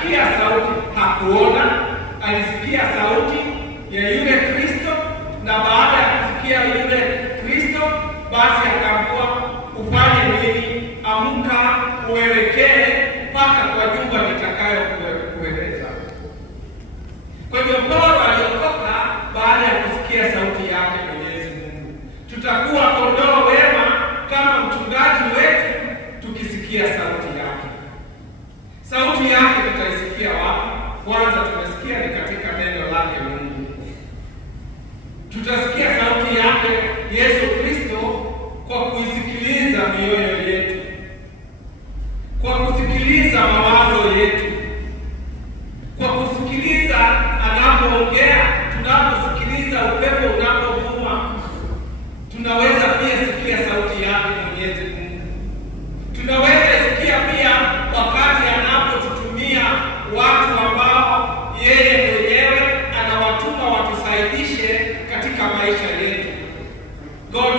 alisikia sauti, hakuona, alisikia sauti ya yule Kristo, na baada ya kusikia yule Kristo basi akaambiwa ufanye nini? Amka uelekee mpaka kwa nyumba nitakayokueleza. Kwa hivyo Paulo aliokoka baada ya kusikia sauti yake Mwenyezi Mungu. Tutakuwa kondoo wema kama mchungaji wetu tukisikia sauti yake. Sauti yake tutaisikia wapi? Kwanza tumesikia ni katika neno lake Mungu. Tutasikia sauti yake Yesu Kristo kwa kuisikiliza mioyo yetu, kwa kusikiliza mawazo yetu, kwa kusikiliza anapoongea. Tunaposikiliza upepo unapovuma, tunaweza pia sikia sauti yake Mwenyezi Mungu. Tunaweza sikia pia wakati anapotutumia watu ambao yeye mwenyewe anawatuma watusaidishe katika maisha yetu. God